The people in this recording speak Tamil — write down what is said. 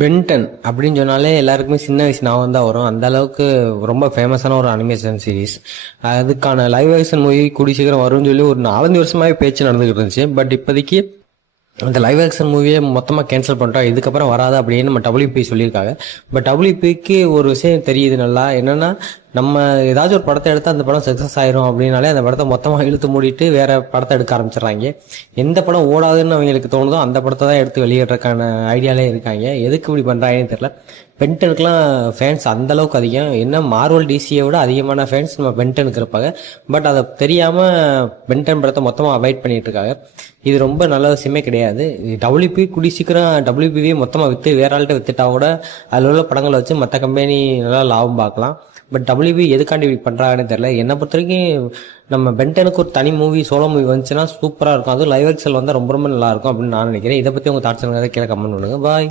பென்டன் அப்படின்னு சொன்னாலே எல்லாருக்குமே சின்ன வயசு ஞாபகம் தான் வரும். அந்த அளவுக்கு ரொம்ப ஃபேமஸான ஒரு அனிமேஷன் சீரிஸ். அதுக்கான லைவ் ஆக்ஷன் மூவி கூடி சீக்கிரம் வரும்னு சொல்லி ஒரு 4 வருஷமாவே பேச்சு நடந்துகிட்டு இருந்துச்சு. பட் இப்போதைக்கு அந்த லைவ் ஆக்ஷன் மூவியை மொத்தமாக கேன்சல் பண்ணிட்டோம், இதுக்கப்புறம் வராது அப்படின்னு நம்ம டபிள்யூபி சொல்லியிருக்காங்க. பட் டபிள்யூபிக்கு ஒரு விஷயம் தெரியுது நல்லா, என்னன்னா நம்ம ஏதாச்சும் ஒரு படத்தை எடுத்து அந்த படம் சக்ஸஸ் ஆயிரும் அப்படின்னாலே அந்த படத்தை மொத்தமாக இழுத்து மூடிட்டு வேற படத்தை எடுக்க ஆரம்பிச்சிடறாங்க. எந்த படம் ஓடாதுன்னு அவங்களுக்கு தோணுதோ அந்த படத்தை தான் எடுத்து வெளியிடுறதுக்கான ஐடியாலே இருக்காங்க. எதுக்கு இப்படி பண்ணுறாங்கன்னு தெரியல. பென்டனுக்குலாம் ஃபேன்ஸ் அந்த அளவுக்கு அதிகம், என்ன மார்வல் டிசியை விட அதிகமான ஃபேன்ஸ் நம்ம பென்டனுக்கு இருப்பாங்க. பட் அதை தெரியாமல் பென்டன் படத்தை மொத்தமாக அவாய்ட் பண்ணிட்டு இருக்காங்க. இது ரொம்ப நல்ல விஷயமே கிடையாது. டபிள்யூபி கூடி சீக்கிரம் டபிள்யூபியே மொத்தமாக விற்று வேற ஆள்கிட்ட வித்துட்டா கூட அதில் உள்ள படங்களை வச்சு மற்ற கம்பெனி நல்லா லாபம் பார்க்கலாம். பட் டபிள்யூபி எதுக்காண்டி இப்படி பண்ணுறாங்கன்னு தெரியல. என்னை பொறுத்த வரைக்கும் நம்ம பென்டனுக்கு ஒரு தனி மூவி, சோலோ மூவி வந்துச்சுன்னா சூப்பராக இருக்கும். அதுவும் லைவ் ஆக்ஷன் வந்தால் ரொம்ப ரொம்ப நல்லா இருக்கும் அப்படின்னு நான் நினைக்கிறேன். இதை பற்றி உங்கள் தாட்ஸ் கீழே கமெண்ட் பண்ணுங்க. பாய்.